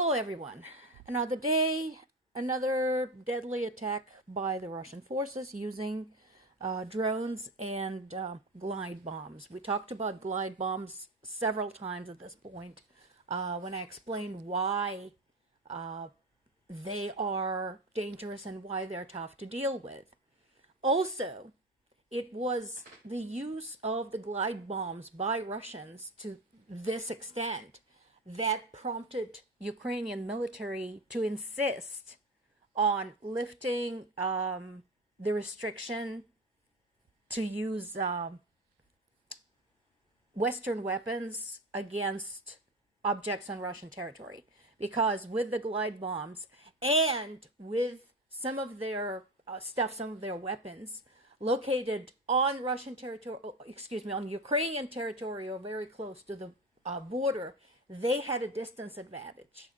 Hello, everyone. Another day, another deadly attack by the Russian forces using drones and glide bombs. We talked about glide bombs several times at this point when I explained why they are dangerous and why they're tough to deal with. Also, it was the use of the glide bombs by Russians to this extent that prompted Ukrainian military to insist on lifting the restriction to use Western weapons against objects on Russian territory. Because with the glide bombs and with some of their some of their weapons located on Russian territory, on Ukrainian territory or very close to the border, they had a distance advantage.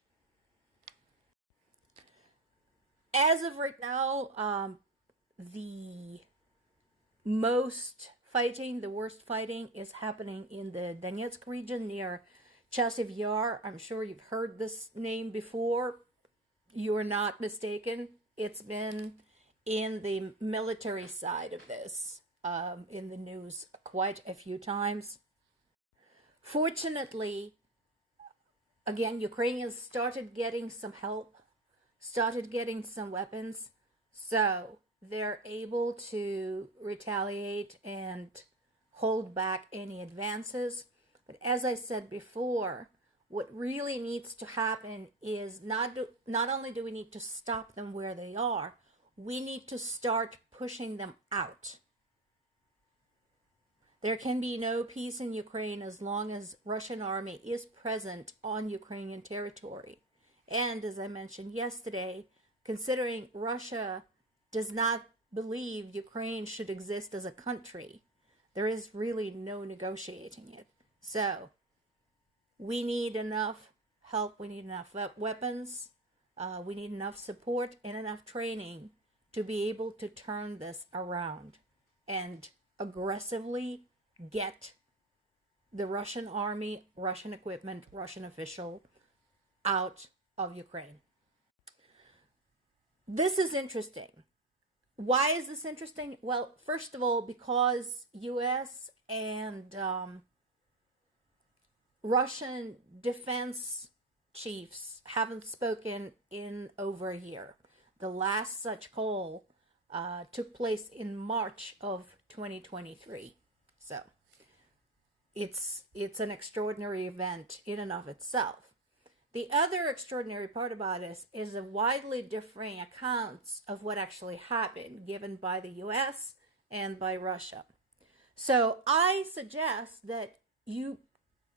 As of right now, the worst fighting is happening in the Donetsk region near Chasiv Yar. I'm sure you've heard this name before. You are not mistaken. It's been in the military side of this, in the news quite a few times. Fortunately, again, Ukrainians started getting some help, started getting some weapons, so they're able to retaliate and hold back any advances. But as I said before, what really needs to happen is not only do we need to stop them where they are, we need to start pushing them out. There can be no peace in Ukraine as long as Russian army is present on Ukrainian territory. And as I mentioned yesterday, considering Russia does not believe Ukraine should exist as a country, there is really no negotiating it. So we need enough help, we need enough weapons, we need enough support and enough training to be able to turn this around and aggressively get the Russian army, Russian equipment, Russian official out of Ukraine. This is interesting. Why is this interesting? Well, first of all, because US and Russian defense chiefs haven't spoken in over a year. The last such call took place in March of 2023. So it's an extraordinary event in and of itself. The other extraordinary part about this is the widely differing accounts of what actually happened given by the US and by Russia. So I suggest that you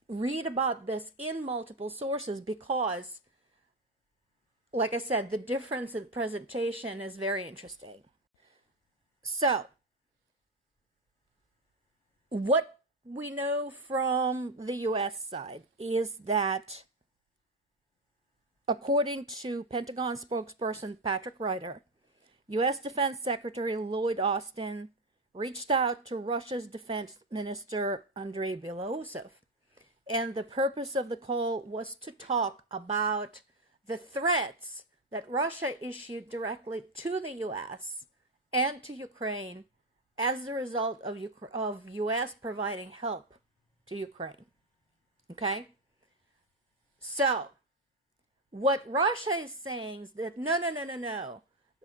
read about this in multiple sources because, like I said, the difference in presentation is very interesting. So, what we know from the US side is that, according to Pentagon spokesperson Patrick Ryder, US Defense Secretary Lloyd Austin reached out to Russia's Defense Minister Andrei Belousov. And the purpose of the call was to talk about the threats that Russia issued directly to the US and to Ukraine as a result of US providing help to Ukraine. Okay? So, what Russia is saying is that no.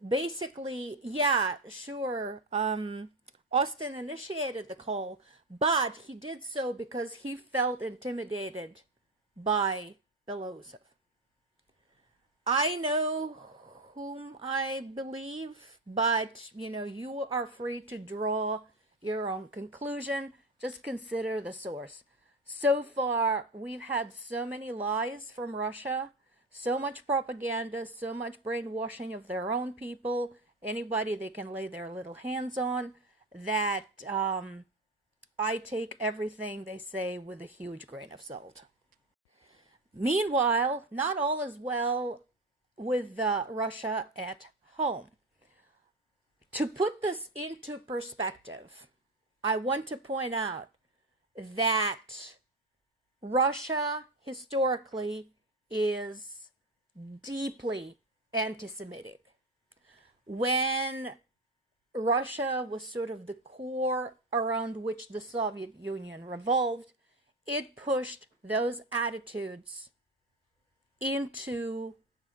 Basically, yeah, sure, Austin initiated the call, but he did so because he felt intimidated by Belousov. I know whom I believe, but, you are free to draw your own conclusion. Just consider the source. So far, we've had so many lies from Russia, so much propaganda, so much brainwashing of their own people, anybody they can lay their little hands on, that I take everything they say with a huge grain of salt. Meanwhile, not all is well with Russia at home. To put this into perspective, I want to point out that Russia historically is deeply anti-Semitic. When Russia was sort of the core around which the Soviet Union revolved, it pushed those attitudes into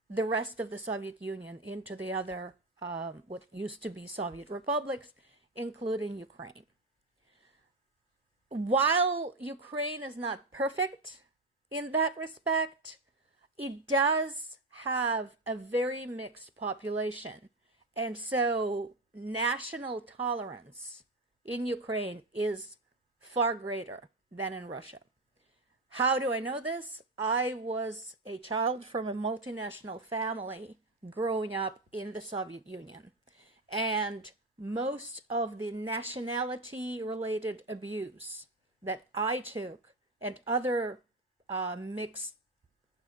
the rest of the Soviet Union, into the other, what used to be Soviet republics, including Ukraine. While Ukraine is not perfect in that respect, it does have a very mixed population. And so national tolerance in Ukraine is far greater than in Russia. How do I know this? I was a child from a multinational family growing up in the Soviet Union. And most of the nationality-related abuse that I took and other mixed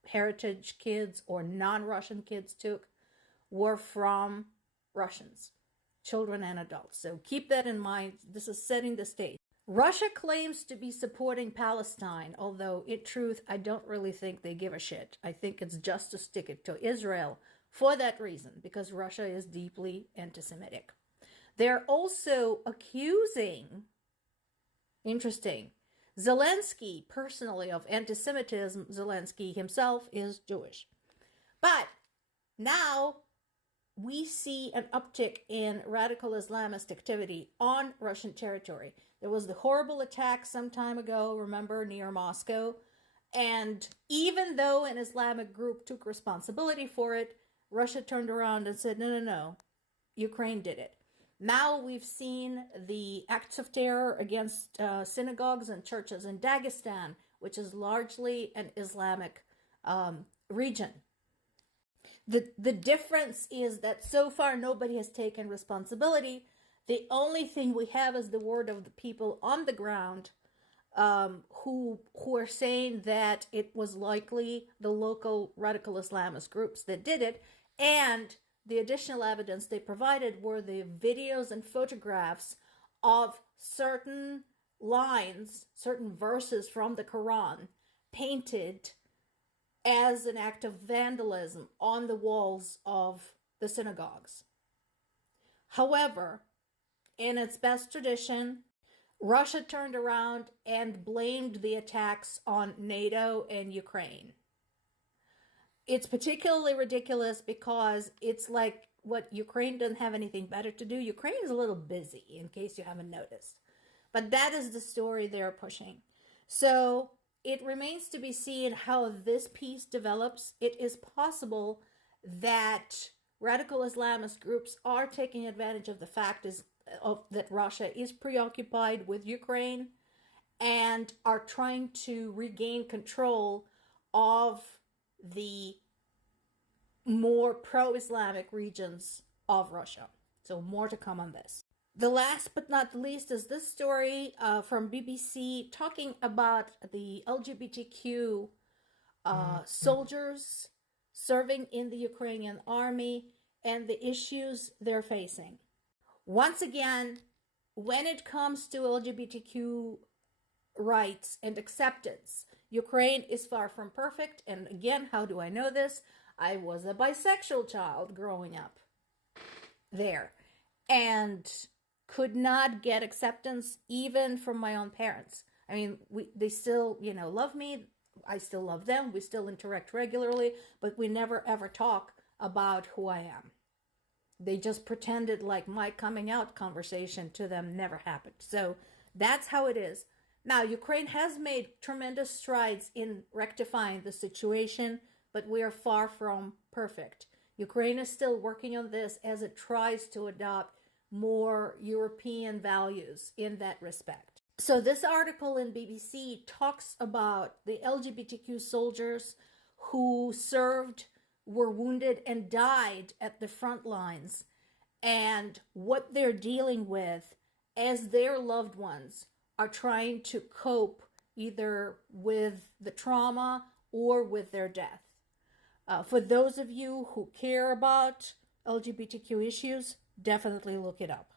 heritage kids or non-Russian kids took were from Russians, children and adults. So keep that in mind. This is setting the stage. Russia claims to be supporting Palestine, although in truth, I don't really think they give a shit. I think it's just to stick it to Israel for that reason, because Russia is deeply anti-Semitic. They're also accusing, interesting, Zelensky personally of anti-Semitism. Zelensky himself is Jewish. But now we see an uptick in radical Islamist activity on Russian territory. There was the horrible attack some time ago, remember, near Moscow. And even though an Islamic group took responsibility for it, Russia turned around and said, no, Ukraine did it. Now we've seen the acts of terror against synagogues and churches in Dagestan, which is largely an Islamic region. The difference is that so far nobody has taken responsibility. The only thing we have is the word of the people on the ground who are saying that it was likely the local radical Islamist groups that did it. And the additional evidence they provided were the videos and photographs of certain lines, certain verses from the Quran painted as an act of vandalism on the walls of the synagogues. However, in its best tradition, Russia turned around and blamed the attacks on NATO and Ukraine. It's particularly ridiculous because it's like what Ukraine doesn't have anything better to do. Ukraine is a little busy, in case you haven't noticed. But that is the story they're pushing. So it remains to be seen how this piece develops. It is possible that radical Islamist groups are taking advantage of the fact that Russia is preoccupied with Ukraine and are trying to regain control of the more pro-Islamic regions of Russia. So more to come on this. The last but not least is this story from BBC talking about the LGBTQ soldiers serving in the Ukrainian army and the issues they're facing. Once again, when it comes to LGBTQ rights and acceptance, Ukraine is far from perfect. And again, how do I know this? I was a bisexual child growing up there and could not get acceptance even from my own parents. I mean, they still, love me. I still love them. We still interact regularly, but we never ever talk about who I am. They just pretended like my coming out conversation to them never happened. So that's how it is. Now, Ukraine has made tremendous strides in rectifying the situation, but we are far from perfect. Ukraine is still working on this as it tries to adopt more European values in that respect. So this article in BBC talks about the LGBTQ soldiers who served, were wounded, and died at the front lines, and what they're dealing with as their loved ones are trying to cope either with the trauma or with their death. For those of you who care about LGBTQ issues, definitely look it up.